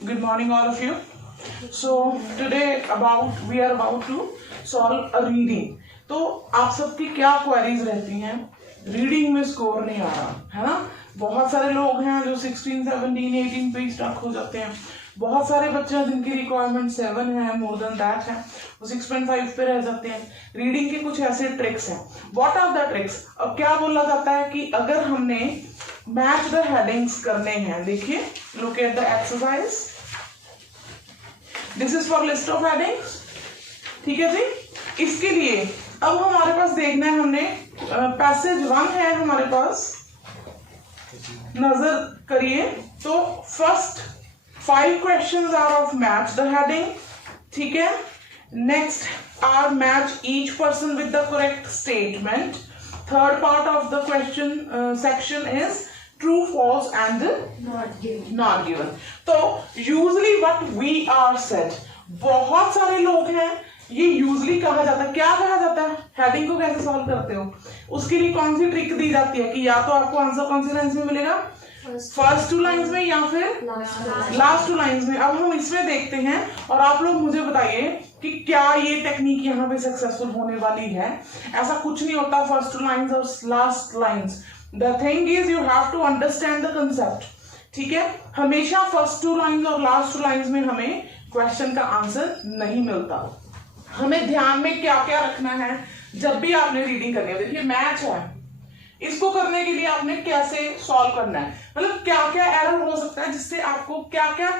Good morning, all of you. So today we are about to solve a reading. तो आप सबकी क्या queries रहती हैं? रीडिंग में स्कोर नहीं आ रहा है ना. बहुत सारे लोग हैं जो 16, 17, 18 पे स्टक हो जाते हैं. बहुत सारे बच्चे हैं जिनकी रिक्वायरमेंट 7 है, मोर देन दैट है, वो 6.5 पे रह जाते हैं. रीडिंग के कुछ ऐसे ट्रिक्स हैं. What are the tricks? अब क्या बोला जाता है कि अगर हमने मैच द हेडिंग्स करने हैं, देखिए look at the exercise. This is for list of headings. ठीक है जी. इसके लिए अब हमारे पास देखना है, हमने पैसेज 1 है हमारे पास, नजर करिए. तो first 5 questions are of match the heading. ठीक है. Next are match each person with the correct statement. Third part of the question section is true, false and not given. तो usually what we are said, बहुत सारे लोग हैं, ये usually कहा जाता है. क्या कहा जाता है? हेडिंग को कैसे सॉल्व करते हो, उसके लिए कौन सी ट्रिक दी जाती है कि या तो आपको आंसर कौन सी लाइंस में मिलेगा, फर्स्ट 2 लाइंस में या फिर लास्ट 2 लाइंस में. अब हम इसमें देखते हैं और आप लोग मुझे बताइए कि क्या ये टेक्निक यहाँ पे सक्सेसफुल होने वाली है. ऐसा कुछ नहीं होता फर्स्ट 2 लाइंस और last lines. The thing is you have to understand the concept. ठीक है. हमेशा फर्स्ट 2 लाइंस और लास्ट 2 लाइंस में हमें क्वेश्चन का आंसर नहीं मिलता. हमें ध्यान में क्या क्या रखना है जब भी आपने रीडिंग करनी है. देखिए मैच है, इसको करने के लिए आपने कैसे सॉल्व करना है, मतलब क्या क्या एरर हो सकता है जिससे आपको क्या क्या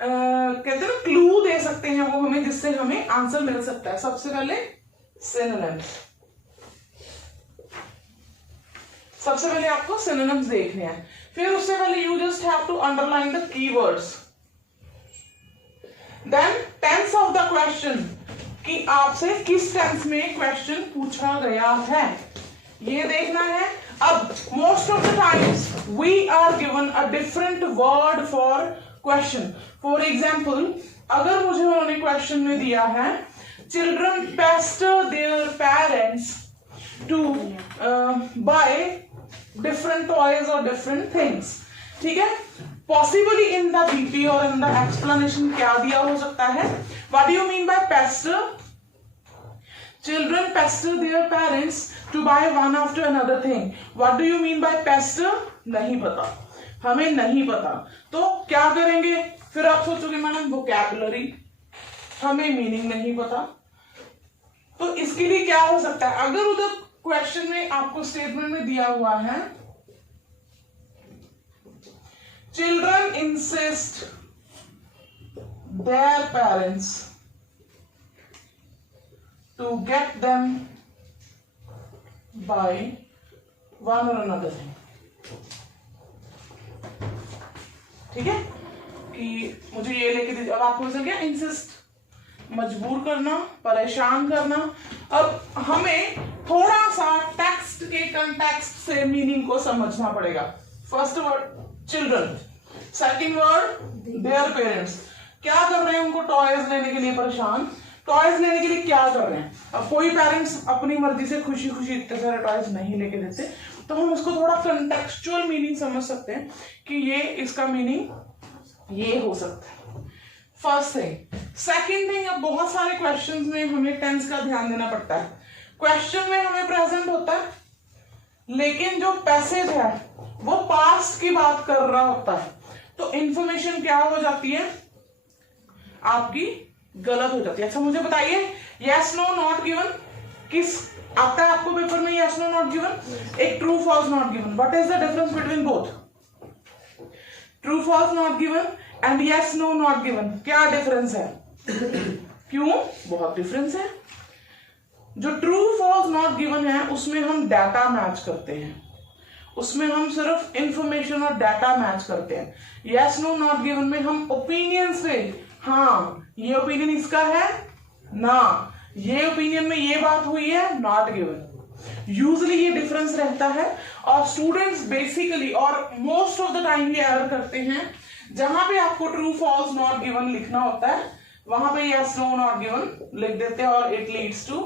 कहते हैं ना क्लू दे सकते हैं वो हमें, जिससे हमें आंसर मिल सकता है. सबसे पहले सिनोनिम्स. सबसे पहले आपको सिनोनिम्स देखने हैं. फिर उससे पहले you just have to underline the keywords. Then tense of the question, कि आपसे किस टेंस में क्वेश्चन पूछा गया है, ये देखना है. अब most of the times we are given a different word for question. For example, अगर मुझे उन्होंने क्वेश्चन में दिया है children pester their parents to buy different toys or different things. ठीक है. Possibly in the BP or in the explanation क्या दिया हो सकता है? What do you mean by pester? Children pester their parents to buy one after another thing. What do you mean by pester? नहीं पता, हमें नहीं पता. तो क्या करेंगे? फिर आप सोचोगे मैडम vocabulary, हमें मीनिंग नहीं पता. तो इसके लिए क्या हो सकता है? अगर उधर क्वेश्चन में आपको स्टेटमेंट में दिया हुआ है children insist their parents to get them buy one और अनदर थिंग. ठीक है कि मुझे ये लेके दीजिए. अब आपको क्या इंसिस्ट, मजबूर करना, परेशान करना. अब हमें थोड़ा सा टेक्स्ट के कंटेक्स्ट से मीनिंग को समझना पड़ेगा. First word children, second word their parents. क्या कर रहे हैं? उनको टॉयज लेने के लिए परेशान. टॉयज लेने के लिए क्या कर रहे हैं? अब कोई पेरेंट्स अपनी मर्जी से खुशी खुशी इतने सारे टॉयज नहीं लेके देते, तो हम उसको थोड़ा कंटेक्चुअल मीनिंग समझ सकते हैं कि ये इसका मीनिंग ये हो सकता है. First thing. सेकंड थिंग, अब बहुत सारे क्वेश्चंस में हमें टेंस का ध्यान देना पड़ता है. क्वेश्चन में हमें प्रेजेंट होता है, लेकिन जो पैसेज है वो पास्ट की बात कर रहा होता है. तो इंफॉर्मेशन क्या हो जाती है आपकी, गलत हो जाती है. अच्छा मुझे बताइए, यस नो नॉट गिवन किस आता है आपको पेपर में? यस नो नॉट गिवन, एक true false not given. What is the difference between both? True false not given and yes no not given, क्या डिफरेंस है? क्यों? बहुत डिफरेंस है. जो ट्रू फॉल्स नॉट गिवन है उसमें हम डाटा मैच करते हैं, उसमें हम सिर्फ इंफॉर्मेशन और डाटा मैच करते हैं. यस नो नॉट गिवन में हम ओपिनियन से, हाँ ये ओपिनियन इसका है ना, ये ओपिनियन में ये बात हुई है, नॉट गिवन. यूजली ये डिफरेंस रहता है. और स्टूडेंट्स बेसिकली और मोस्ट ऑफ द टाइम ये एरर करते हैं, जहां पे आपको ट्रू फॉल्स नॉट गिवन लिखना होता है वहां पे यस नो नॉट गिवन लिख देते हैं और it leads to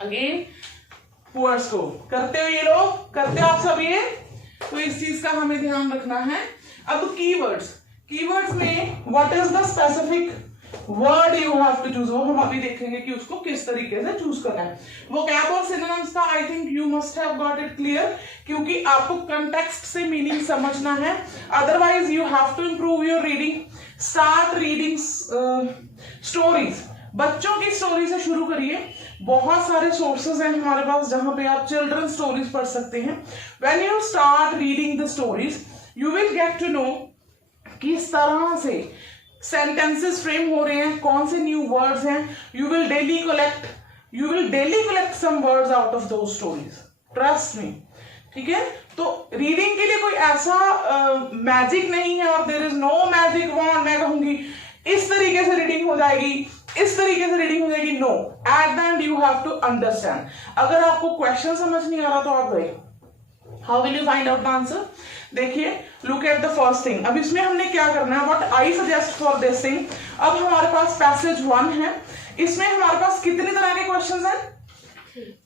again poor score. करते हो ये लोग, करते हो आप सब ये. तो इस चीज का हमें ध्यान रखना है. अब कीवर्ड्स, कीवर्ड्स में what is the specific word you have to choose, वो हम अभी देखेंगे कि उसको किस तरीके से चूज करना है। वोकैब और सिनोनिम्स का I think you must have got it clear, क्योंकि आपको कंटेक्स्ट से मीनिंग समझना है, otherwise you have to improve your reading. Start reading stories, बच्चों की स्टोरी से शुरू करिए। बहुत सारे सोर्सेज हैं हमारे पास जहां पे आप चिल्ड्रन स्टोरीज पढ़ सकते हैं। When you start reading the stories you will get to know किस तरह से सेंटेंसेस फ्रेम हो रहे हैं, कौन से न्यू वर्ड्स हैं। You will daily collect some words out of those stories, trust me, ठीक है। तो रीडिंग के लिए कोई ऐसा मैजिक नहीं है, और there is no magic wand मैं कहूंगी इस तरीके से रीडिंग हो जाएगी, इस तरीके से रीडिंग हो जाएगी। No, at the end you have to understand. अगर आपको क्वेश्चन समझ नहीं आ रहा तो आप गए, how will you find out the answer? देखिए, look at the first thing. अब इसमें हमने क्या करना है, what I suggest for this thing. अब हमारे पास पैसेज 1 है, इसमें हमारे पास कितने तरह के क्वेश्चंस हैं?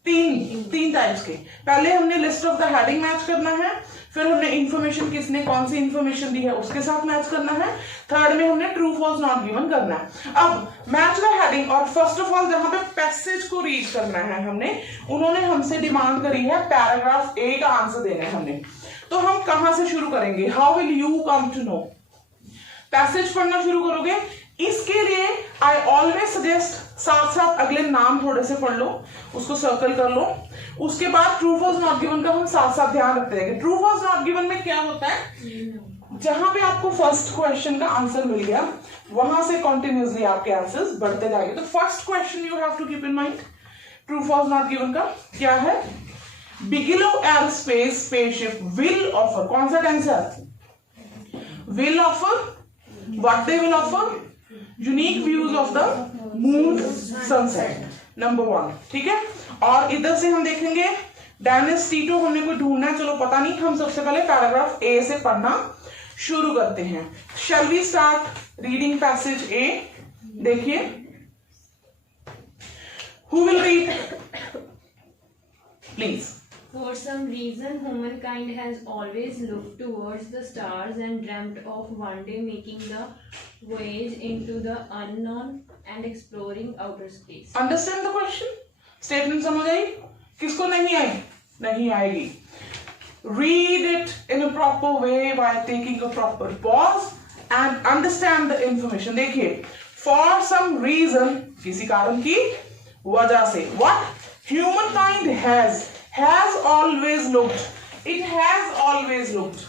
तीन टाइप्स के। पहले हमने list of the heading match करना है, फिर हमने इंफॉर्मेशन किसने कौन सी इंफॉर्मेशन दी है उसके साथ मैच करना है, थर्ड में हमने ट्रू फॉल्स नॉट गिवन करना है। अब मैच द हेडिंग, और फर्स्ट ऑफ ऑल जहां पे पैसेज को रीड करना है हमने, उन्होंने हमसे डिमांड करी है पैराग्राफ ए का आंसर देना है हमने। तो हम कहां से शुरू करेंगे? How will you come to know? Passage पढ़ना शुरू करोगे। इसके लिए आई ऑलवेज सजेस्ट साथ साथ अगले नाम थोड़े से पढ़ लो, उसको सर्कल कर लो। उसके बाद ट्रू फॉल्स नॉट गिवन का हम साथ साथ ध्यान रखते हैं। ट्रू फॉल्स नॉट गिवन में क्या होता है, जहां पे आपको फर्स्ट क्वेश्चन का आंसर मिल गया वहां से कंटिन्यूअसली आपके आंसर्स बढ़ते जाएंगे। तो first question you have to keep in mind, true false not given का क्या है? Bigelow aerospace spaceship will offer, कौन सा टेंस है? Will offer, what they will offer? Unique views of the moon sunset, number 1, ठीक है। और इधर से हम देखेंगे डेनिस टीटो, हमने कोई ढूंढना है, चलो पता नहीं, हम सबसे पहले पैराग्राफ ए से पढ़ना शुरू करते हैं। Shall we start reading passage A? देखिए, who will read please? For some reason, humankind has always looked towards the stars and dreamt of one day making the voyage into the unknown and exploring outer space. Understand the question? Statement समझ आई? किसको नहीं आई? नहीं आएगी। Read it in a proper way by taking a proper pause and understand the information. देखिए, for some reason, किसी कारण की वजह से, what humankind has always looked, it has always looked,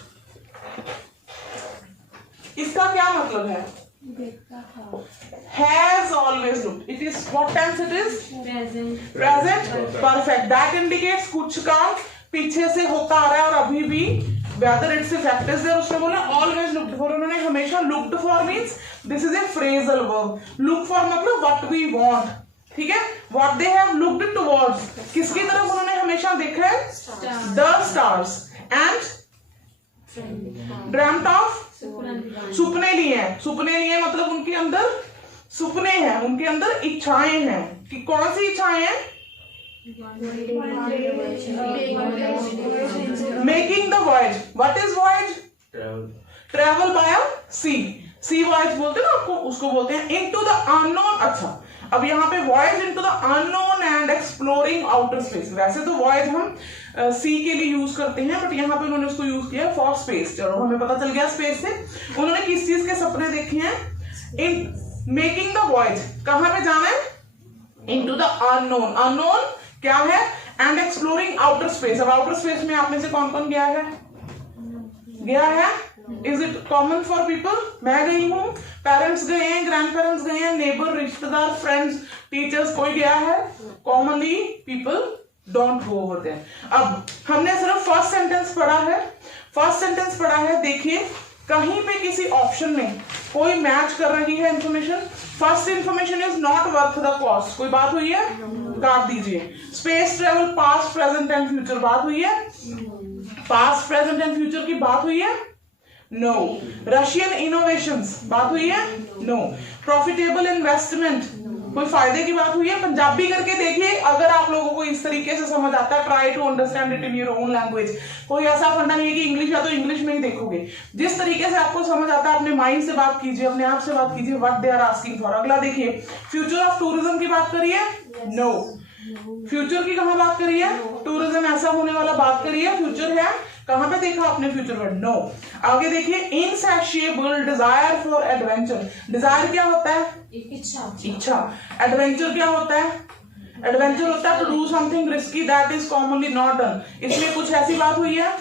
इसका क्या मतलब है? Has always looked, it is what tense it is? Present, perfect, that indicates कुछ काम पीछे से होता आ रहा है और अभी भी whether it's a fact is there, उसने बोला always looked for, उन्होंने हमेशा looked for means this is a phrasal verb, look for मतलब what we want, ठीक है। What they have looked towards, किसकी तरफ उन्होंने हमेशा देखा है? The stars and dreamt of, सुपने लिए हैं। सुपने लिए मतलब उनके अंदर सुपने हैं, उनके अंदर इच्छाएं हैं। कि कौन सी इच्छाएं हैं? Making the voyage. What is voyage? Travel by a sea. Sea voyage बोलते हैं ना आपको, उसको बोलते हैं into the unknown। अच्छा, अब यहाँ पे voyage into the unknown and exploring outer space। वैसे तो voyage हम सी के लिए यूज करते हैं, बट यहाँ पे उन्होंने उसको यूज किया फॉर स्पेस। चलो हमें पता चल गया स्पेस से। उन्होंने किस चीज के सपने देखे हैं? इन मेकिंग द वॉयज, कहां पे जाना है? Into the unknown. अननोन क्या है? And exploring outer space. अब आउटर स्पेस में आप में से कौन कौन गया है? Is it common for people? मैं गई हूँ, पेरेंट्स गए हैं, ग्रैंड पेरेंट्स गए हैं, नेबर, रिश्तेदार, फ्रेंड्स, टीचर्स, कोई गया है? Commonly people don't go over there. अब हमने सिर्फ फर्स्ट सेंटेंस पढ़ा है, फर्स्ट सेंटेंस पढ़ा है। देखिए, कहीं पे किसी ऑप्शन में कोई मैच कर रही है information. First information is not worth the cost, कोई बात हुई है? काट दीजिए। Space travel past present and future, बात हुई है? पास्ट प्रेजेंट एंड फ्यूचर की बात हुई है? नो। रशियन इनोवेशंस, बात हुई है? नो। प्रॉफिटेबल इन्वेस्टमेंट, कोई फायदे की बात हुई है? पंजाबी करके देखिए, अगर आप लोगों को इस तरीके से समझ आता है, try to understand it in your own language. कोई ऐसा फंडा नहीं है कि इंग्लिश या तो इंग्लिश में ही देखोगे, जिस तरीके से आपको समझ आता है अपने माइंड से बात कीजिए, अपने आप से बात कीजिए, what they are asking for. अगला देखिए, फ्यूचर ऑफ टूरिज्म की बात करिए, नो। फ्यूचर की कहां बात करी है? टूरिज्म ऐसा होने वाला बात करी है, फ्यूचर है, कहां पे देखा आपने फ्यूचर वर्ड? नो। आगे देखिए, इनसैशिएबल डिजायर फॉर एडवेंचर। डिजायर क्या होता है? इच्छा। एडवेंचर क्या होता है? एडवेंचर होता है to do something risky that is commonly not done. इसमें कुछ ऐसी बात हुई है?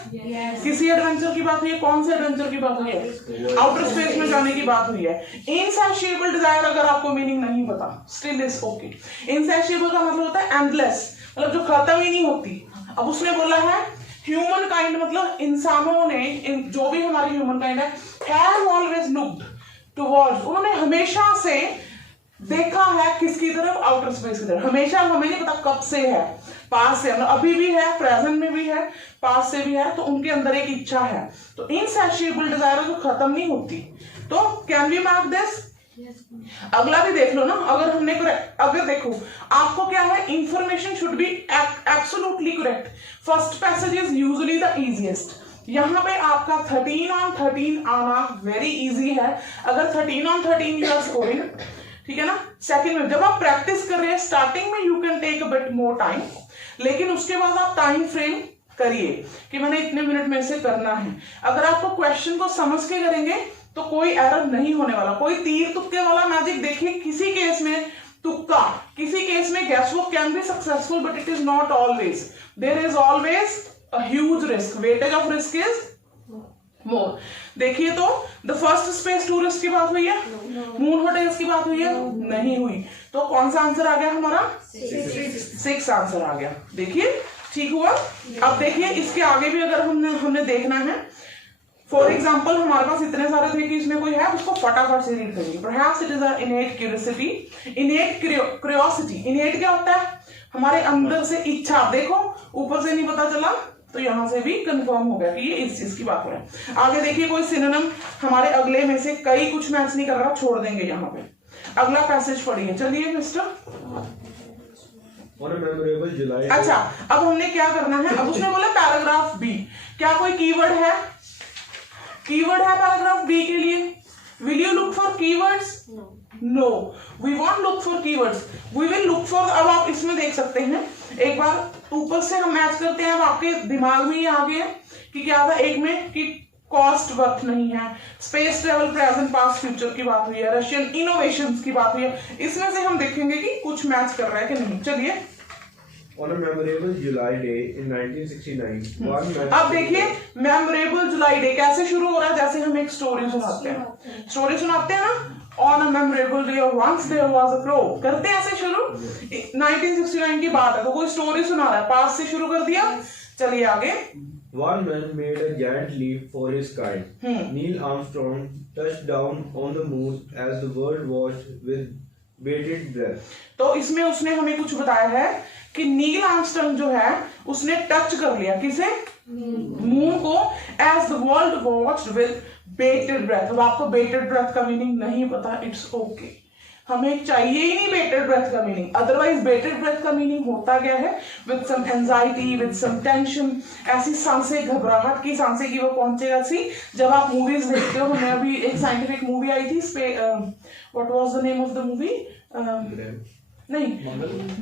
किसी एडवेंचर की बात हुई है? कौन से एडवेंचर की बात हुई है? आउटर स्पेस में जाने की बात हुई है। इनसैशिएबल डिजायर अगर आपको मीनिंग नहीं पता, स्टिल इज ओके। इनसैशिएबल का मतलब होता है एंडलेस, मतलब जो खत्म ही नहीं होती। अब उसने बोला है ह्यूमन काइंड, मतलब इंसानों ने, जो भी हमारी ह्यूमन काइंड है, हैव ऑलवेज लुक्ड टुवर्ड्स, उन्होंने हमेशा से देखा है किसकी तरफ? आउटर स्पेस की तरफ। हमेशा, हमें नहीं पता कब से है, पास से, अभी भी है, प्रेजेंट में भी है, पास से भी है, तो उनके अंदर एक इच्छा है। तो इनसैशिएबल डिजायर जो खत्म नहीं होती। तो कैन वी मार्क दिस? अगला भी देख लो ना, अगर देखो आपको क्या है, information should be absolutely correct. First passage is usually the easiest. यहाँ पे आपका 13 on 13 आना वेरी इजी है, अगर 13 on 13 यू आर स्कोरिंग, ठीक है ना। सेकंड में जब आप प्रैक्टिस कर रहे हैं, स्टार्टिंग में you can take a bit more time, लेकिन उसके बाद आप टाइम फ्रेम करिए कि मैंने इतने मिनट में से करना है। अगर आपको क्वेश्चन को समझ के करेंगे तो कोई एरर नहीं होने वाला। कोई तीर तुक्के वाला मैजिक देखिए, किसी केस में तुक्का, किसी केस में guesswork can be successful but it is not always. There is always a huge risk. Weightage of risk is more. देखिए तो the first space tourist की बात हुई है, मून होटल्स की बात हुई है, नहीं हुई। तो कौन सा आंसर आ गया हमारा? 6 आंसर आ गया। देखिए ठीक हुआ। अब देखिए इसके आगे भी अगर हमने देखना है, फॉर एग्जाम्पल हमारे पास इतने सारे थे कि इसमें कोई है, उसको फटाफट से रीड करिए। Perhaps it is an innate curiosity, innate curiosity। innate क्या होता है? हमारे अंदर से इच्छा। देखो ऊपर से नहीं पता चला तो यहां से भी कंफर्म हो गया कि ये इस चीज की बात हो रहा है। आगे देखिए कोई सिनोनिम हमारे अगले में से कई कुछ मैच नहीं कर रहा, छोड़ देंगे यहाँ पे। अगला पैसेज पढ़िए, चलिए मिस्टर। अच्छा अब हमने क्या करना है, अब उसने बोला पैराग्राफ बी, क्या कोई कीवर्ड है? कीवर्ड है पैराग्राफ बी के लिए? Will you look for keywords? No, we won't look for keywords, we will look for. अब आप इसमें देख सकते हैं, एक बार ऊपर से हम मैच करते हैं। अब आपके दिमाग में ये आ गया कि क्या था, एक में कि कॉस्ट वर्थ नहीं है, space travel present past future की बात हुई है, रशियन इनोवेशंस की बात हुई है। इसमें से हम देखेंगे कि कुछ मैच कर रहा है कि नहीं। चलिए On a memorable July day in 1969, one man... अब देखिए मेमोरेबल जुलाई डे कैसे शुरू हो रहा है, जैसे हम एक स्टोरी सुनाते हैं, स्टोरी सुनाते हैं ना। On a memorable day once there was a crow, करते हैं ऐसे शुरू। 1969 की बात है तो कोई स्टोरी सुना रहा है, पास से शुरू कर दिया। चलिए आगे। One man made a giant leap for his kind. Neil Armstrong touched down on the moon as the world watched with bated breath. तो इसमें उसने हमें कुछ बताया है कि नील आर्मस्ट्रांग जो है उसने टच कर लिया किसे? मून को, as the world watched with bated breath. अब आपको बेटेड ब्रेथ का मीनिंग नहीं पता, इट्स ओके, हमें चाहिए ही नहीं बेटेड ब्रेथ का मीनिंग। अदरवाइज बेटेड ब्रेथ का मीनिंग होता क्या है? With some anxiety, with some tension, ऐसी सांसें, घबराहट की सांसें की वो पहुंचेगा सी। जब आप मूवीज देखते हो, हमें अभी एक साइंटिफिक मूवी आई थी, what was the name of the movie? नहीं,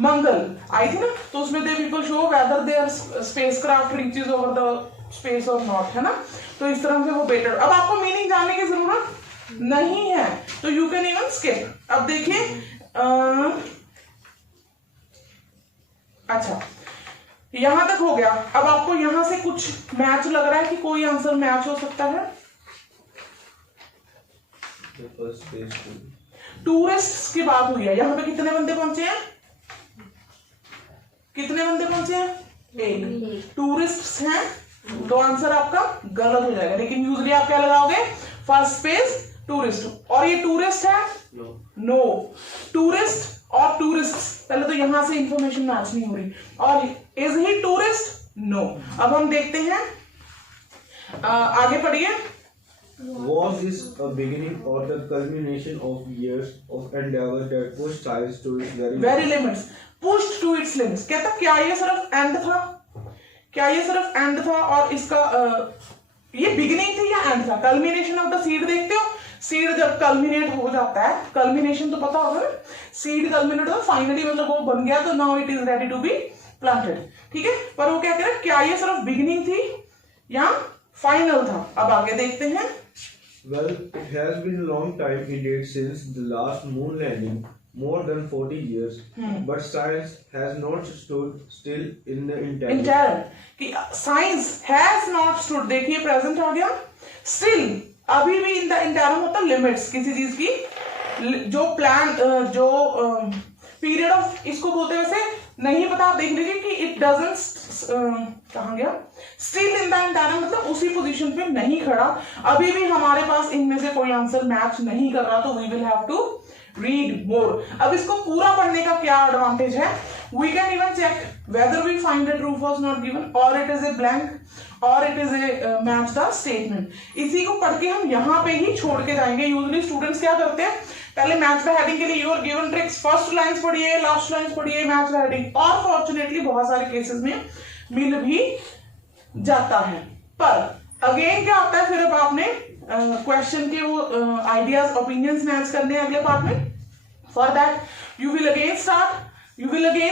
मंगल आई थी ना, तो उसमें they people show whether their spacecraft reaches over the space और नॉट, है ना। तो इस तरह से वो बेटर। अब आपको मीनिंग जानने की जरूरत नहीं है तो यू कैन इवन स्किप। अब देखिए अच्छा यहां तक हो गया। अब आपको यहां से कुछ मैच लग रहा है कि कोई आंसर मैच हो सकता है? टूरिस्ट की बात हुई है, यहां पे कितने बंदे पहुंचे हैं? कितने बंदे पहुंचे हैं? एक। टूरिस्ट हैं, तो आंसर आपका गलत हो जाएगा। लेकिन यूजुअली आप क्या लगाओगे? First space tourist. और ये टूरिस्ट है? नो। टूरिस्ट और टूरिस्ट, पहले तो यहां से इंफॉर्मेशन मैच नहीं हो रही। और इज ही टूरिस्ट? नो। अब हम देखते हैं, आगे पढ़िए। Was this a beginning or the culmination of years of endeavor that pushed science to its very limits? Pushed to its limits. कहता क्या ये सिर्फ एंड था? क्या ये सिर्फ एंड था और इसका ये बिगिनिंग थी या एंड था? कल्मिनेशन ऑफ द सीड देखते हो, सीड जब कल्मिनेट हो जाता है, कल्मिनेशन तो पता होगा ना, सीड कल्मिनेट हो फाइनली मतलब वो बन गया तो now it is ready to be planted, ठीक है। पर वो क्या कह रहा है, क्या ये सिर्फ बिगिनिंग थी या फाइनल था? अब आगे देखते हैं। Well, it has been a long time indeed since the last moon landing, more than 40 years. But science has not stood still in the interim. कि science has not stood, देखिए present आ गया, still अभी भी in the interim मतलब limits किसी चीज की, जो प्लान जो पीरियड ऑफ इसको बोलते हैं वैसे नहीं पता, आप देख लीजिए कि इट डजंट कहाँ गया, स्टिल इन द इंटरम मतलब उसी पोजीशन पे नहीं खड़ा, अभी भी हमारे पास इनमें से कोई आंसर मैच नहीं कर रहा, तो we will have to read more. अब इसको पूरा पढ़ने का क्या एडवांटेज है, we can even check whether we find the true false not given और इट इज ए ब्लैंक और it is a match the statement. इसी को पढ़ के हम यहाँ पे ही छोड़ के जाएंगे। यूजुअली स्टूडेंट्स क्या करते हैं, पहले मैच द हेडिंग के लिए you're given tricks, first lines पढ़िए, लास्ट लाइंस पढ़िए, मैच द हेडिंग, और फॉर्चुनेटली बहुत सारे केसेस में मिल भी जाता है। पर अगेन क्या होता है, फिर अब आपने क्वेश्चन के वो आइडियाज ओपिनियंस मैच करने हैं अगले पार्ट में। For that you will again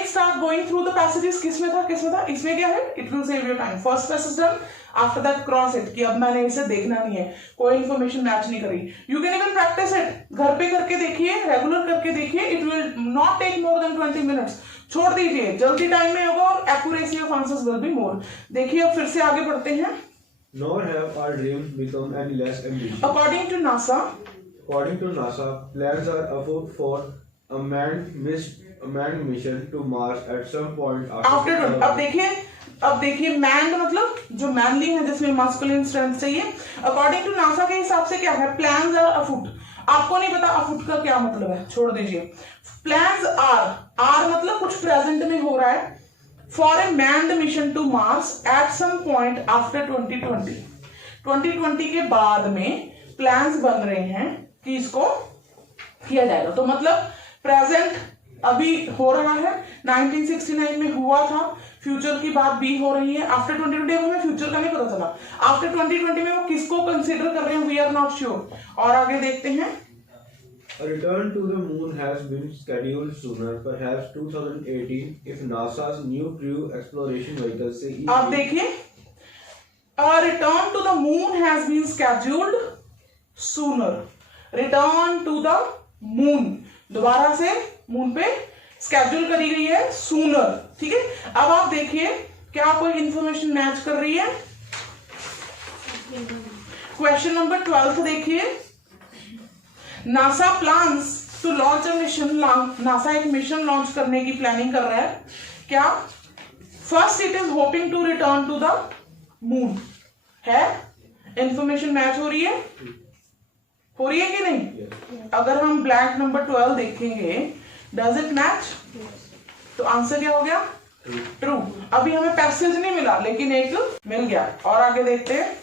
start going through the passages. किसमें था, इसमें क्या है, it will save your time. First passage done, after that cross it कि अब मैंने इसे देखना नहीं है, कोई इंफॉर्मेशन मैच नहीं करी। You can even practise it, घर पे करके देखिए, रेगुलर करके देखिए, it will not take more than 20 minutes. छोड़ दीजिए, जल्दी टाइम में होगा और accuracy of answers will be more. देखिए अब फिर से आगे बढ़ते हैं। Nor have our dreams become any less ambitious. According to NASA, plans are afoot for a manned mission to Mars at some point after. अब देखिए मैन मतलब जो मैनली है, जिसमें मास्कुलिन स्ट्रेंथ चाहिए। अकॉर्डिंग टू नासा के हिसाब से क्या है, प्लान्स आर अफुट। आपको नहीं पता अफुट का क्या मतलब है, छोड़ दीजिए। प्लान्स आर मतलब कुछ प्रेजेंट में हो रहा है, for a manned mission to Mars at some point after 2020 के बाद में प्लान्स बन रहे हैं कि इसको किया जाएगा। तो मतलब प्रेजेंट अभी हो रहा है, 1969 में हुआ था, फ्यूचर की बात भी हो रही है। आफ्टर 2020 हमें फ्यूचर का नहीं पता चला, आफ्टर 2020 में वो किसको कंसीडर कर रहे हैं, वी आर नॉट श्योर। और आगे देखते हैं। A return to the moon has been scheduled sooner, perhaps 2018, if NASA's new Crew Exploration Vehicle CEV. आप देखिए, a return to the moon has been scheduled sooner. Return to the moon, दोबारा से moon पे schedule करी गई है sooner, ठीक है। अब आप देखिए क्या कोई इंफॉर्मेशन मैच कर रही है। क्वेश्चन नंबर 12 देखिए, NASA plans to launch a mission. NASA एक मिशन लॉन्च करने की प्लानिंग कर रहा है। क्या, first it is hoping to return to the moon है, इंफॉर्मेशन मैच हो रही है कि नहीं? अगर हम ब्लैंक नंबर 12 देखेंगे, डज इट मैच? तो आंसर क्या हो गया, ट्रू। अभी हमें पैसेज नहीं मिला लेकिन एक मिल गया। और आगे देखते हैं।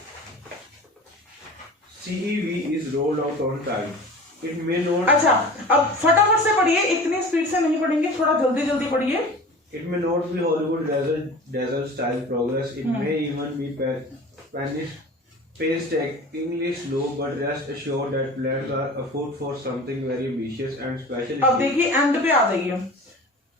CEV is rolled out on time. It may not. अच्छा, अब फटाफट से पढ़िए, इतनी स्पीड से नहीं पढ़ेंगे, थोड़ा जल्दी पढ़िए। It may not be Hollywood desert style progress. It may even be painstakingly slow, but rest assured that plans are afoot for something very ambitious and special. अब देखिए एंड पे आ जाइए।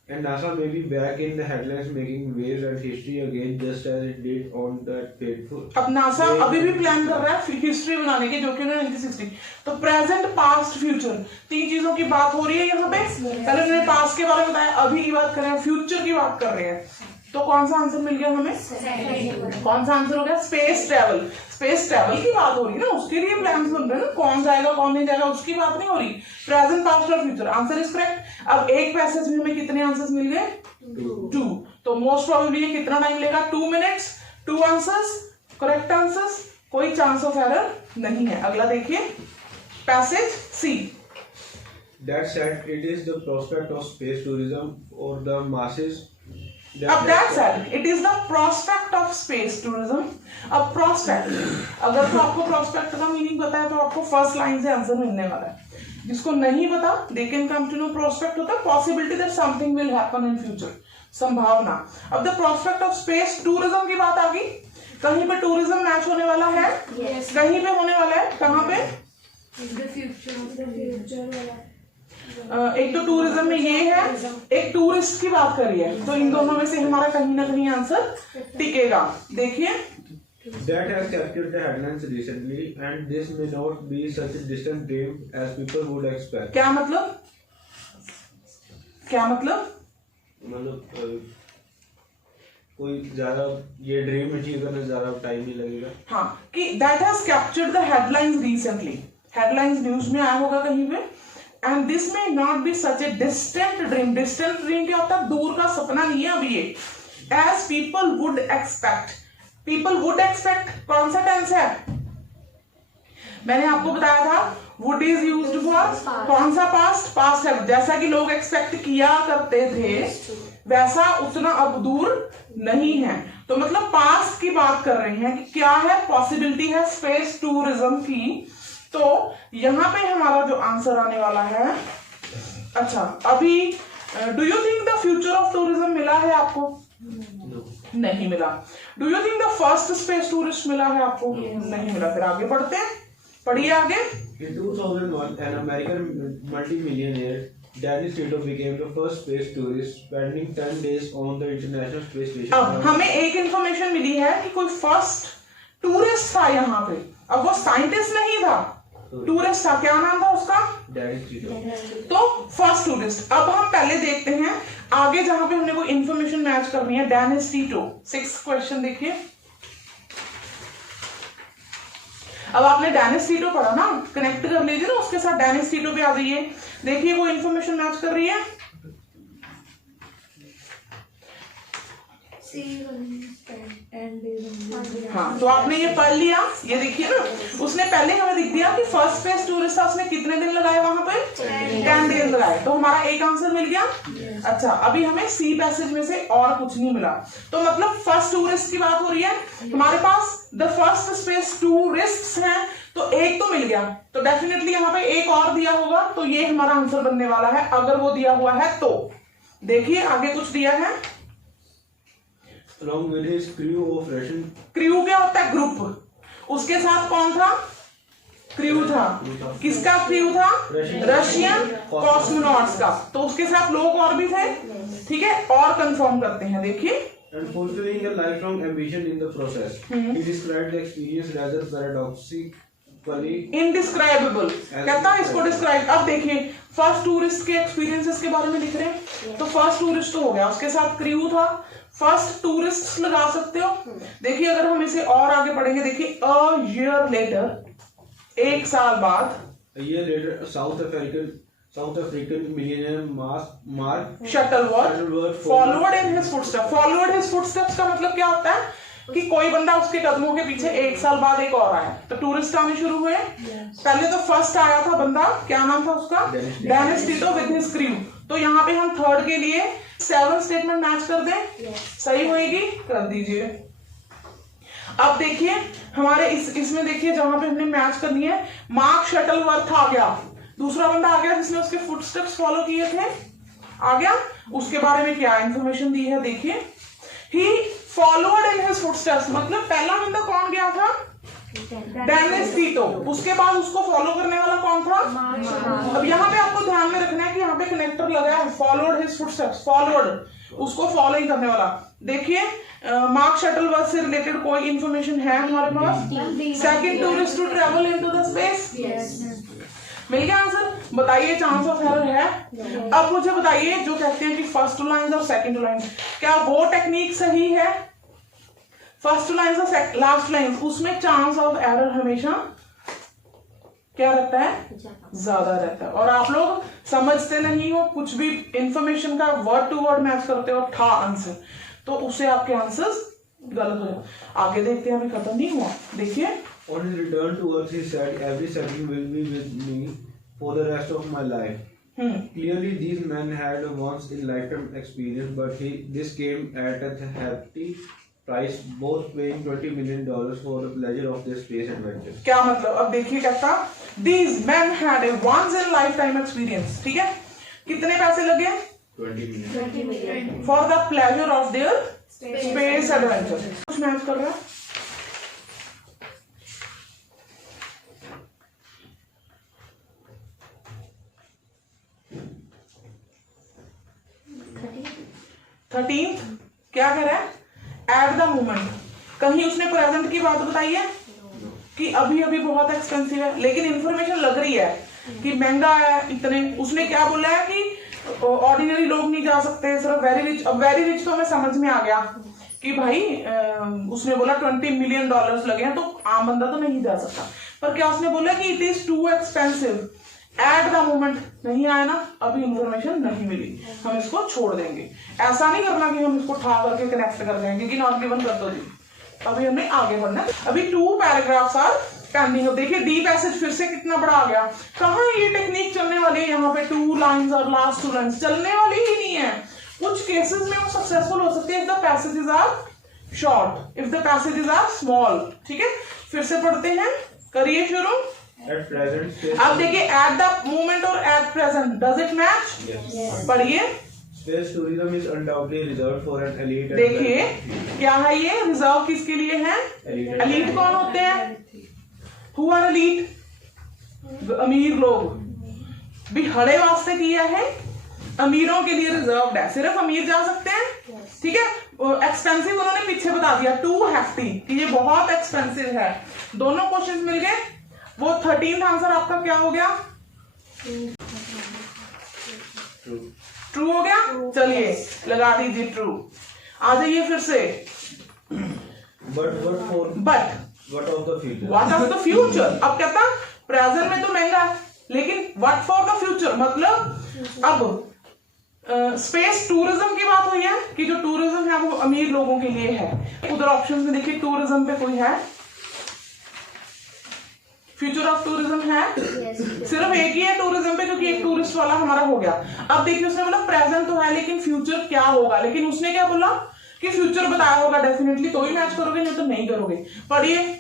And NASA may be back in the headlines making waves and history again, just as it did on that fateful. अब NASA अभी भी plan कर रहा है हिस्ट्री बनाने की, जो कि 1960। तो प्रेजेंट, पास्ट, फ्यूचर, तीन चीजों की बात हो रही है यहाँ पे। पहले उन्होंने पास्ट के बारे में बताया, अभी की बात कर रहे हैं, फ्यूचर की बात कर रहे हैं। तो कौन सा आंसर मिल गया हमें, कौन सा आंसर हो गया, स्पेस ट्रेवल की बात हो रही है ना, उसके लिए प्लान बन रहे हैं ना, कौन जाएगा कौन नहीं जाएगा उसकी बात नहीं हो रही। प्रेजेंट, पास्ट और फ्यूचर, आंसर इज करेक्ट। अब एक पैसेज में हमें कितने आंसर्स मिल गए, 2। तो मोस्ट प्रोबेबली ये कितना टाइम लेगा, 2 मिनट्स, 2 आंसर्स, करेक्ट आंसर्स, कोई चांस ऑफ एरर नहीं है। अगला देखिए, passage C. That said, it is the prospect of space tourism or the masses अब that said it is the prospect of space tourism. अब prospect, अगर तो आपको प्रोस्पेक्ट का मीनिंग पता है तो आपको फर्स्ट लाइन से आंसर मिलने वाला है। जिसको नहीं पता they can come to know prospect होता है possibility that something will happen in future, संभावना। अब the prospect of space tourism की बात आ गई, कहीं पे टूरिज्म मैच होने वाला है, कहीं पे होने वाला है, कहाँ पे? एक तो टूरिज्म में ये है, एक टूरिस्ट की बात करी है, तो इन दोनों में से हमारा कहीं ना कहीं आंसर टिकेगा। देखिए that has captured the headlines recently and this may not be such a distant dream as people would expect. क्या मतलब? क्या मतलब? मतलब कोई ज्यादा ये ड्रीम अचीव करने ज्यादा टाइम नहीं लगेगा। हाँ, कि that has captured the headlines recently, headlines news में आया होगा कहीं पे, and this may not be such a distant dream, distant dream क्या होता है? दूर का सपना नहीं है अभी ये, as people would expect, people would expect कौन सा टेंस है? मैंने आपको बताया था would is used for कौन सा पास्ट? पास्ट है। जैसा कि लोग एक्सपेक्ट किया करते थे वैसा उतना अब दूर नहीं है, तो मतलब पास्ट की बात कर रहे हैं कि क्या है, पॉसिबिलिटी है स्पेस टूरिज्म की। तो यहां पे हमारा जो आंसर आने वाला है, अच्छा अभी do you think the future of tourism मिला है आपको? नहीं मिला। Do you think the first space tourist मिला है आपको? नहीं मिला। फिर आगे बढ़ते हैं, पढ़िए आगे। In 2001, an American multi-millionaire, Danny Tito, became the first space tourist, spending 10 days on the International Space Station. अब हमें एक इंफॉर्मेशन मिली है कि कोई फर्स्ट टूरिस्ट था यहाँ पे। अब वो साइंटिस्ट नहीं था, टूरिस्ट था। क्या नाम था उसका? Danny Tito. तो फर्स्ट टूरिस्ट। अब हम पहले देखते हैं आगे जहां पे हमने कोई इंफॉर्मेशन मैच करनी है। डेनिस टीटो, 6th क्वेश्चन देखिए। अब आपने डेनिस टीटो पढ़ा ना, कनेक्ट कर लीजिए ना उसके साथ, डेनिस टीटो पे आ जाइए। देखिए वो इंफॉर्मेशन मैच कर रही है। हाँ, तो आपने ये पढ़ लिया, ये देखिए ना, उसने पहले हमें दिख दिया कि फर्स्ट स्पेस टूरिस्ट था, उसने कितने दिन लगाए वहां पे? 10 दिन लगाए, तो हमारा एक आंसर मिल गया। अच्छा, अभी हमें सी पैसेज में से और कुछ नहीं मिला, तो मतलब फर्स्ट टूरिस्ट की बात हो रही है हमारे पास। द फर्स्ट स्पेस टूरिस्ट हैं, तो एक तो मिल गया, तो डेफिनेटली यहाँ पे एक और दिया होगा, तो ये हमारा आंसर बनने वाला है अगर वो दिया हुआ है तो। देखिए आगे कुछ दिया है। Along with his crew of Russian. Crew क्या होता है? ग्रुप। उसके साथ कौन था? क्रू था। किसका क्रू था? रशियन कॉस्मोनॉट्स का। तो उसके साथ लोग और भी थे, ठीक है, और कंफर्म करते हैं। देखिए And fulfilling a lifelong ambition in the process. He described the experience rather paradoxically. Indescribable कहता है इसको डिस्क्राइब। अब देखिए फर्स्ट टूरिस्ट के एक्सपीरियंसेस के बारे में लिख रहे हैं, तो फर्स्ट टूरिस्ट तो हो गया, उसके साथ क्रू था, फर्स्ट टूरिस्ट लगा सकते हो। देखिए अगर हम इसे और आगे पढ़ेंगे, देखिए अ ईयर लेटर, एक साल बाद, A year later, a South African millionaire Mark Shuttleworth followed in his footsteps. Followed his footsteps का मतलब क्या होता है कि कोई बंदा उसके कदमों के पीछे एक साल बाद एक और आया, तो टूरिस्ट आने शुरू हुए। पहले तो फर्स्ट आया था बंदा, क्या नाम था उसका? Dennis Tito with his crew. तो यहाँ पे हम थर्ड के लिए 7 स्टेटमेंट मैच कर दें, सही होएगी, कर दीजिए। अब देखिए हमारे इसमें देखिए जहां पे हमने मैच करनी है, मार्क शटलवर्थ आ गया, दूसरा बंदा आ गया जिसने उसके फुटस्टेप्स फॉलो किए थे, आ गया। उसके बारे में क्या इंफॉर्मेशन दी है देखिए, he followed in his footsteps, मतलब पहला बंदा कौन गया था? Dennis Tito. उसके बाद उसको फॉलो करने वाला कौन था? अब यहाँ पे आपको ध्यान में रखना है कि यहाँ पे कनेक्टर लगा है, फॉलोड हिज फुटस्टेप्स, फॉलोड, उसको फॉलो ही करने वाला। देखिए मार्क शटलवर्थ से रिलेटेड कोई इंफॉर्मेशन है हमारे पास? Second tourist to travel into the space, मिल गया आंसर। बताइए चांस ऑफ एरर है? अब मुझे बताइए जो कहते हैं कि फर्स्ट टू लाइंस और सेकंड टू लाइंस, क्या वो टेक्निक सही है? फर्स्ट टू लाइंस और लास्ट लाइंस, उसमें चांस ऑफ एरर हमेशा क्या रहता है? ज्यादा रहता है। और आप लोग समझते नहीं हो, कुछ भी इंफॉर्मेशन का वर्ड टू वर्ड मैच करते हो, था आंसर, तो उससे आपके आंसर्स गलत हो जाए। आगे देखते हैं, अभी खत्म नहीं हुआ। देखिए On his return to Earth, he said, "Every second will be with me for the rest of my life." Clearly, these men had a once-in-lifetime experience, but this came at a hefty price, both paying $20 million for the pleasure of their space adventure. क्या मतलब? अब देखिए कहता these men had a once in lifetime experience, ठीक है? कितने पैसे लगे? 20 million. For the pleasure of their space adventure. कुछ मैच कर रहा है? थर्टीन्थ क्या कह रहा है? At the moment. कहीं उसने प्रेजेंट की बात बताई है कि अभी अभी बहुत एक्सपेंसिव है, लेकिन इंफॉर्मेशन लग रही है कि महंगा है इतने। उसने क्या बोला है कि ऑर्डिनरी लोग नहीं जा सकते, सिर्फ वेरी रिच। अब वेरी रिच तो हमें समझ में आ गया कि भाई उसने बोला $20 मिलियन लगे हैं, तो आम बंदा तो नहीं जा सकता। पर क्या उसने बोला कि it is too expensive at the moment? नहीं आया ना, अभी इंफॉर्मेशन नहीं मिली, हम इसको छोड़ देंगे। ऐसा नहीं करना कि हम इसको ठा करके कनेक्ट कर देंगे कि नॉट गिवन कर दो जी। अभी हमने आगे बढ़ना है। अभी 2 पैराग्राफ्स आर पेंडिंग। देखिए डी पैसेज फिर से कितना बड़ा आ गया। कहाँ ये टेक्निक चलने वाली है? यहाँ पे 2 लाइन्स और लास्ट 2 लाइन्स चलने वाली ही नहीं है। कुछ केसेस में वो सक्सेसफुल हो सकती है if the passages are short, if the passages are small. ठीक है, फिर से पढ़ते हैं, करिए शुरू। At present, अब देखिए एट द मोमेंट और at present, does it match? Yes. पढ़िए। Space tourism is undoubtedly reserved for an elite. देखिए क्या है ये? रिजर्व किसके लिए है? एलीट कौन होते हैं? Who are elite? अमीर लोग। भी हड़े वास्ते किया है, अमीरों के लिए रिजर्व्ड है, सिर्फ अमीर जा सकते हैं। ठीक है, एक्सपेंसिव उन्होंने पीछे बता दिया, टू हेफ्टी, कि ये बहुत एक्सपेंसिव है। दोनों क्वेश्चन मिल गए। वो 13th आंसर आपका क्या हो गया? ट्रू हो गया। चलिए लगा दीजिए ट्रू। आ जाइए फिर से। But what of the future? What of the future? अब कहता प्रेजेंट में तो महंगा है, लेकिन व्हाट फॉर द फ्यूचर मतलब अब स्पेस टूरिज्म की बात हुई है कि जो टूरिज्म है वो अमीर लोगों के लिए है। उधर ऑप्शन में देखिए टूरिज्म पे कोई है? फ्यूचर ऑफ टूरिज्म है? सिर्फ एक ही है टूरिज्म पे, क्योंकि एक टूरिस्ट वाला हमारा हो गया। अब देखिए उसने बोला प्रेजेंट तो है, लेकिन फ्यूचर क्या होगा? लेकिन उसने क्या बोला कि फ्यूचर बताया होगा डेफिनेटली, तो ही मैच करोगे, नहीं तो नहीं करोगे। पढ़िए,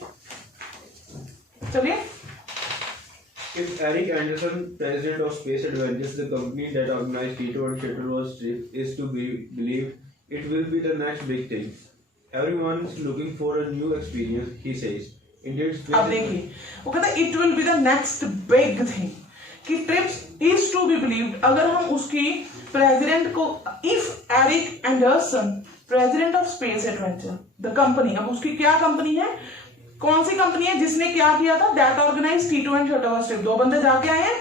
चलिए। If Eric Anderson, president of Space Adventures, the company that organized Tito and Shuttle is to be believed, it will be the next big thing. Everyone's looking for a new experience, he says. Indeed, अब देखिए वो कहता है it will be the next big thing, कि trips is to be believed. अगर हम उसकी president को, if Eric Anderson president of space adventure the company, अब उसकी क्या कंपनी है, कौन सी कंपनी है जिसने क्या किया था? That organise Tito and shuttle trip, 2 बंदे जाके आए हैं।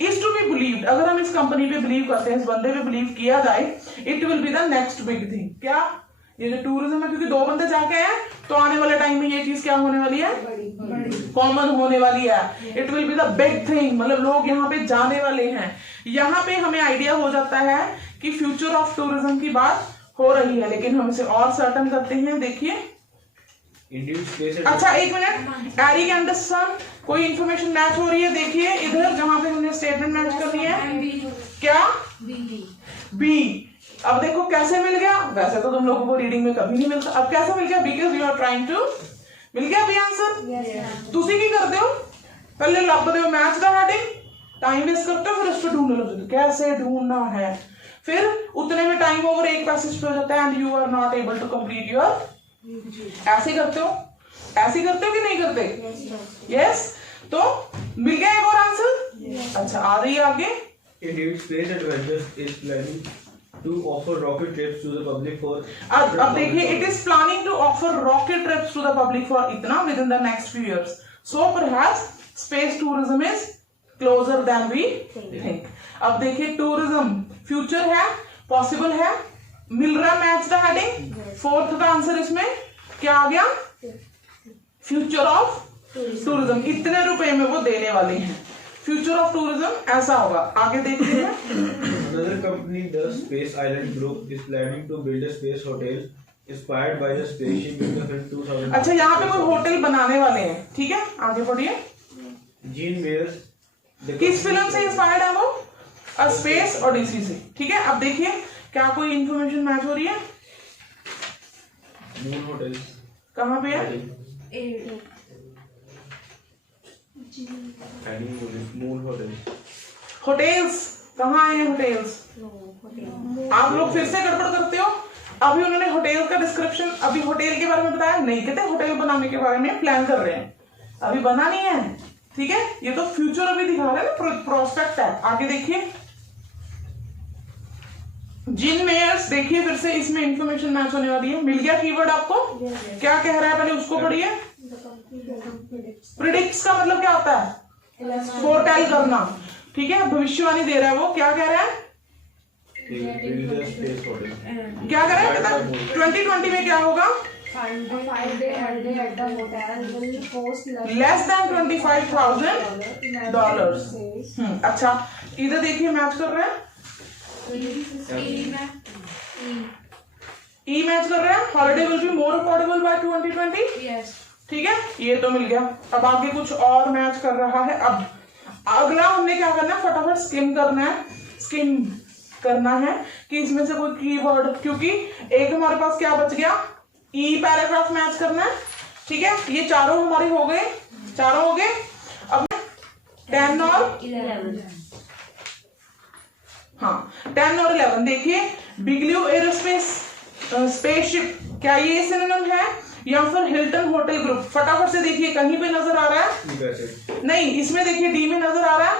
इज टू बी बिलीव्ड, अगर हम इस कंपनी पे बिलीव करते हैं, इस बंदे पे बिलीव किया जाए, it will be the next big thing. क्या? ये जो टूरिज्म है, क्योंकि 2 बंदे जाके आए हैं, तो आने वाले टाइम में ये चीज क्या होने वाली है? कॉमन होने वाली है। It will be the big thing, मतलब लोग यहाँ पे जाने वाले हैं। यहाँ पे हमें आइडिया हो जाता है कि फ्यूचर ऑफ टूरिज्म की बात हो रही है, लेकिन हम इसे और सर्टन करते हैं। देखिए अच्छा एक मिनट, एरिक एंडरसन, कोई इंफॉर्मेशन मैच हो रही है? देखिए इधर जहां पे हमने स्टेटमेंट मैच करनी है, क्या? बी। अब देखो कैसे मिल गया? वैसे तो तुम लोगों को रीडिंग में कभी नहीं मिलता, अब कैसे मिल गया? Because you are trying to, मिल गया भी आंसर। तुसी की करते हो, पहले लभदे हो match the heading, time waste करते हो, फिर उस पर ढूंढने लगते हो कैसे ढूंढना है, फिर उतने में टाइम ओवर एक पैसेज पे हो जाता है and you are not able to complete your. ऐसे करते हो? ऐसे करते हो कि नहीं करते? यस। तो मिल गया एक और आंसर। अच्छा आ रही है आगे। Indeed, Space Adventures is planning to offer rocket trips to the public for. अब देखिए, it is planning to offer rocket trips to the public for इतना within the next few years. So perhaps space tourism is closer than we think. अब देखिए tourism future है, possible है, मिल रहा match the heading. 4th का answer इसमें क्या आ गया? फ्यूचर ऑफ टूरिज्म, इतने रुपए में वो देने वाले हैं। फ्यूचर ऑफ टूरिज्म ऐसा होगा। आगे देखते हैं। Another company, the Space Island Group, is planning to build a space hotel inspired by the spaceship in the film 2000. अच्छा यहाँ पे कोई होटल बनाने वाले हैं, ठीक है, आगे बढ़िए। Jean Mayers, किस फिल्म से इंस्पायर्ड है वो? अ स्पेस ओडिसी से। ठीक है, अब देखिए क्या कोई इंफॉर्मेशन मैच हो रही है? मून होटल कहाँ पे है? मून होटल होटेल्स कहाँ है? होटेल्स आप लोग फिर से गड़बड़ करते हो। अभी उन्होंने होटल का डिस्क्रिप्शन, अभी होटल के बारे में बताया नहीं, कहते होटल बनाने के बारे में प्लान कर रहे हैं, अभी बना नहीं है। ठीक है, ये तो फ्यूचर अभी दिखा रहे हैं ना, प्रोस्पेक्ट है। आगे देखिए जिन मेयर्स, देखिए फिर से इसमें इंफॉर्मेशन मैच होने वाली है। मिल गया कीवर्ड आपको? क्या कह रहा है पहले उसको पढ़िए। प्रिडिक्ट्स का मतलब क्या होता है? फोरटेल करना। ठीक है, भविष्यवाणी दे रहा है वो। क्या कह रहा है? क्या कह रहा है? 2020 में क्या होगा? Less than $25,000। अच्छा, इधर देखिए मैच कर रहे हैं, ई मैच कर रहे हैं। Holiday will be more affordable by 2020। ठीक है, ये तो मिल गया। अब आगे कुछ और मैच कर रहा है। अब अगला हमने क्या करना है, फटाफट स्किम करना है कि इसमें से कोई कीवर्ड, क्योंकि एक हमारे पास क्या बच गया, ई पैराग्राफ मैच करना है। ठीक है, ये चारों हमारे हो गए, चारों हो गए। अब 10 और 11, हाँ 10 और 11 देखिए। बिगलियो एरोस्पेस स्पेसशिप, क्या ये सिनोनिम है या फिर हिल्टन होटल ग्रुप? फटाफट से देखिए, कहीं पे नजर आ रहा है? नहीं, इसमें देखिए डी में नजर आ रहा है?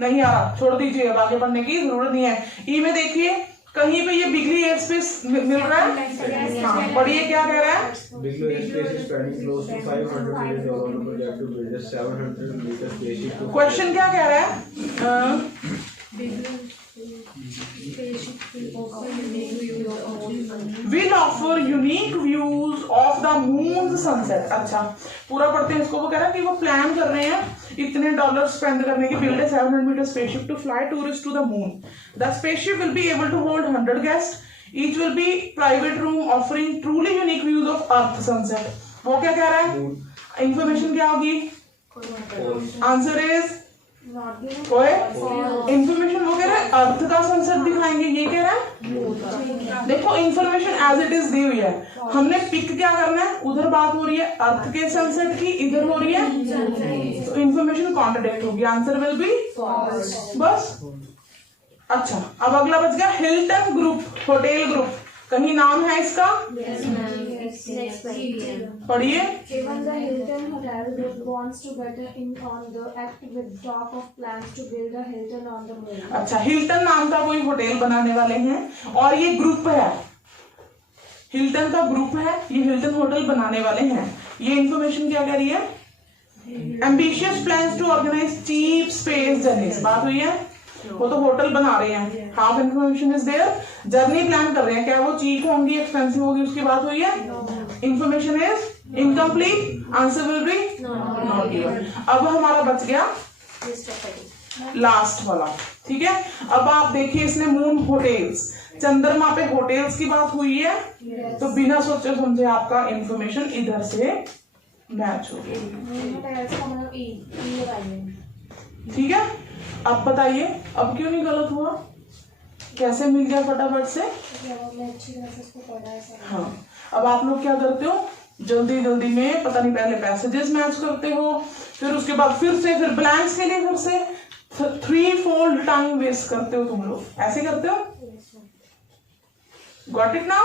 नहीं आ रहा, छोड़ दीजिए, अब आगे पढ़ने की जरूरत नहीं है। ई में देखिए कहीं पे ये बिगली एयरस्पेस मिल रहा है? हाँ, पढ़िए क्या कह रहा है? Bigelow Aerospace is spending close to $500 million on a project to build a 700-meter spaceship. Question क्या कह रहा है? Will offer unique views of the moon's sunset। अच्छा, पूरा पढ़ते हैं इसको। वो कह रहा है कि वो प्लान कर रहे हैं इतने डॉलर स्पेंड करने की, build a 700-meter spaceship to fly tourists to the moon. The spaceship will be able to hold 100 guests. Each will be private room offering truly unique views of Earth sunset। वो क्या कह रहा है? Information क्या होगी? Answer is कोई information. वो कह रहा है अर्थ का सनसेट दिखाएंगे, ये कह रहा है। देखो इंफॉर्मेशन एज इट इज दी हुई है, हमने पिक क्या करना है? उधर बात हो रही है अर्थ के सनसेट की, इधर हो रही है, तो इंफॉर्मेशन कॉन्ट्रडिक्ट होगी। आंसर विल बी बस। अच्छा, अब अगला बच गया हिल्टन ग्रुप, होटल ग्रुप, कहीं नाम है इसका? पढ़िए। Even the Hilton Hotel Group wants to better in on the act with talk of plans to build a Hilton on the moon। अच्छा, हिल्टन नाम का कोई होटल बनाने वाले हैं और ये ग्रुप है, हिल्टन का ग्रुप है, ये हिल्टन होटल बनाने वाले हैं। ये इंफॉर्मेशन क्या कह रही है? Ambitious plans to organise cheap space journeys. बात हुई है, वो तो होटल बना रहे हैं। Half information is there, journey plan कर रहे हैं, क्या वो चीप होंगी, एक्सपेंसिव होगी, उसकी बात हुई है? Information is incomplete. Answer will be not given. अब हमारा बच गया लास्ट वाला। ठीक है, अब आप देखिए इसने मून होटल्स, चंद्रमा पे होटल्स की बात हुई है, तो बिना सोचे समझे आपका इंफॉर्मेशन इधर से मैच हो गई। ठीक है, अब बताइए अब क्यों नहीं गलत हुआ, कैसे मिल गया फटाफट से? हाँ, अब आप लोग क्या करते हो, जल्दी जल्दी में पता नहीं पहले पैसेजेस मैच करते हो, फिर उसके बाद फिर से फिर ब्लैंक्स के लिए फिर से 3-fold टाइम वेस्ट करते हो तुम लोग, ऐसे करते हो? Got it now?